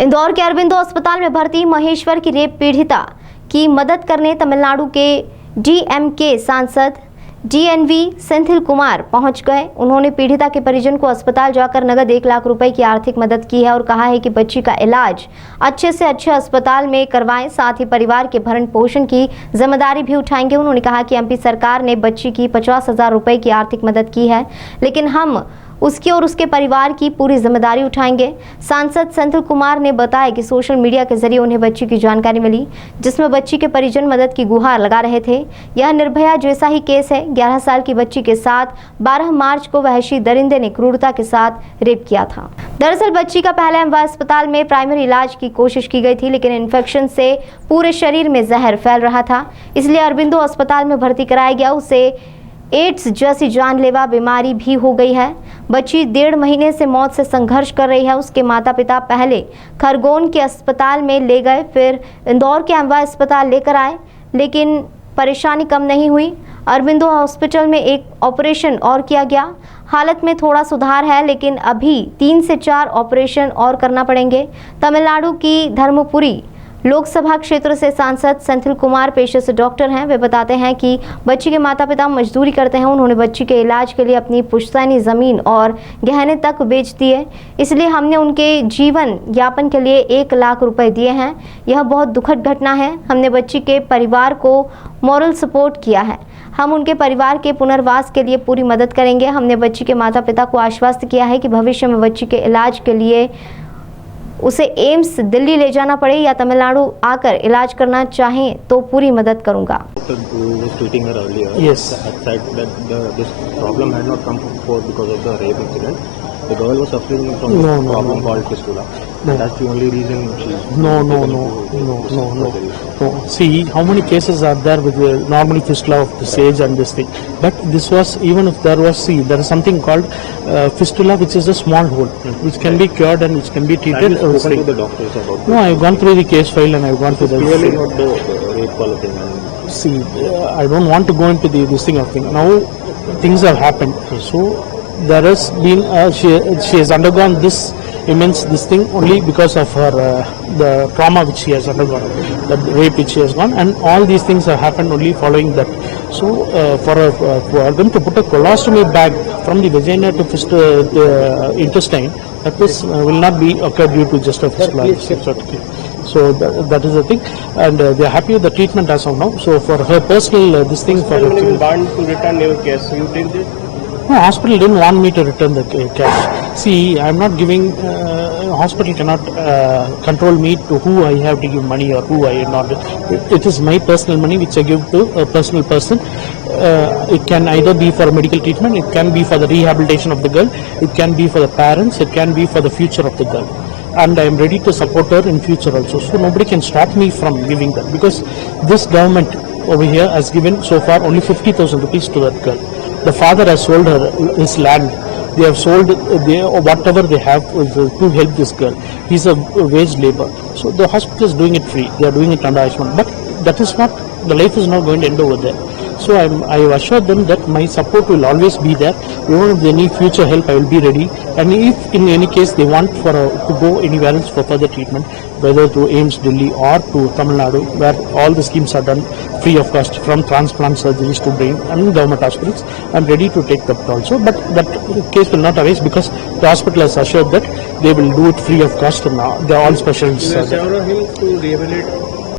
इंदौर के अरबिंदो अस्पताल में भर्ती महेश्वर की रेप पीड़िता की मदद करने तमिलनाडु के डीएमके सांसद डीएनवी सेंथिल कुमार पहुंच गए। उन्होंने पीड़िता के परिजन को अस्पताल जाकर नगद 1 लाख रुपए की आर्थिक मदद की है और कहा है कि बच्ची का इलाज अच्छे से अच्छे अस्पताल में करवाएं, साथ ही परिवार के भरण पोषण की जिम्मेदारी भी उठाएंगे। उन्होंने कहा कि एमपी सरकार ने बच्ची की 50,000 रुपए की आर्थिक मदद की है, लेकिन हम उसकी और उसके परिवार की पूरी जिम्मेदारी उठाएंगे। सांसद सेंथिल कुमार ने बताया कि सोशल मीडिया के जरिए उन्हें बच्ची की जानकारी मिली, जिसमें बच्ची के परिजन मदद की गुहार लगा रहे थे। यह निर्भया जैसा ही केस है। 11 साल की बच्ची के साथ 12 मार्च को वहशी दरिंदे ने क्रूरता के साथ रेप किया था। दरअसल बच्ची का पहले एमवा अस्पताल में प्राइमरी इलाज की कोशिश की गई थी, लेकिन इन्फेक्शन से पूरे शरीर में जहर फैल रहा था, इसलिए अरबिंदो अस्पताल में भर्ती कराया गया। उसे एड्स जैसी जानलेवा बीमारी भी हो गई है। बच्ची 1.5 महीने से मौत से संघर्ष कर रही है। उसके माता पिता पहले खरगोन के अस्पताल में ले गए, फिर इंदौर के एमवा अस्पताल लेकर आए, लेकिन परेशानी कम नहीं हुई। अरबिंदो हॉस्पिटल में एक ऑपरेशन और किया गया। हालत में थोड़ा सुधार है, लेकिन अभी 3 से 4 ऑपरेशन और करना पड़ेंगे। तमिलनाडु की धर्मपुरी लोकसभा क्षेत्र से सांसद सेंथिल कुमार पेशे से डॉक्टर हैं। वे बताते हैं कि बच्ची के माता पिता मजदूरी करते हैं। उन्होंने बच्ची के इलाज के लिए अपनी पुश्तैनी ज़मीन और गहने तक बेच दिए, इसलिए हमने उनके जीवन यापन के लिए 1 लाख रुपए दिए हैं। यह बहुत दुखद घटना है। हमने बच्ची के परिवार को मॉरल सपोर्ट किया है। हम उनके परिवार के पुनर्वास के लिए पूरी मदद करेंगे। हमने बच्ची के माता पिता को आश्वस्त किया है कि भविष्य में बच्ची के इलाज के लिए उसे एम्स दिल्ली ले जाना पड़े या तमिलनाडु आकर इलाज करना चाहें तो पूरी मदद करूंगा। Yes. Said that this problem had not come forth because of the rape incident. The girl was suffering from a problem called fistula. No. That's the only reason she. No. See, how many cases are there with normally fistula of this age and this thing? But this was, even if there was, see, there is something called fistula, which is a small hole, which can be cured and which can be treated. Have you spoken to the doctors about No, I've gone through the case file and I've gone through the. Clearly not the rape call thing. See, I don't want to go into this thing of thing. Now, things have happened. So, there has been, she has undergone this this thing only because of her the trauma which she has undergone, the rape which she has gone, and all these things have happened only following that. So for them to put a colostomy bag from the vagina to intestine, that will not be occurred due to just a fistula. So that is the thing, and they are happy with the treatment as of now. So for her personal this thing, for her want to return your case, you did this? No, hospital didn't want me to return the cash. See, I'm not giving, hospital cannot control me to who I have to give money or who I not. It is my personal money which I give to a personal person. It can either be for medical treatment, it can be for the rehabilitation of the girl, it can be for the parents, it can be for the future of the girl. And I am ready to support her in future also. So nobody can stop me from giving that, because this government over here has given so far only 50,000 rupees to that girl. The father has sold her his land. They have sold whatever they have to help this girl. He's a wage labor. So the hospital is doing it free. They are doing it under Ayushman. But that is not, the life is not going to end over there. So I assured them that my support will always be there. Even if they need future help, I will be ready. And if in any case they want to go anywhere else for further treatment, whether to AIIMS Delhi or to Tamil Nadu, where all the schemes are done free of cost, from transplant surgeries to brain and government hospitals, I am ready to take that also. But that case will not arise because the hospital has assured that they will do it free of cost, and they are all specialists. You assure him to rehabilitate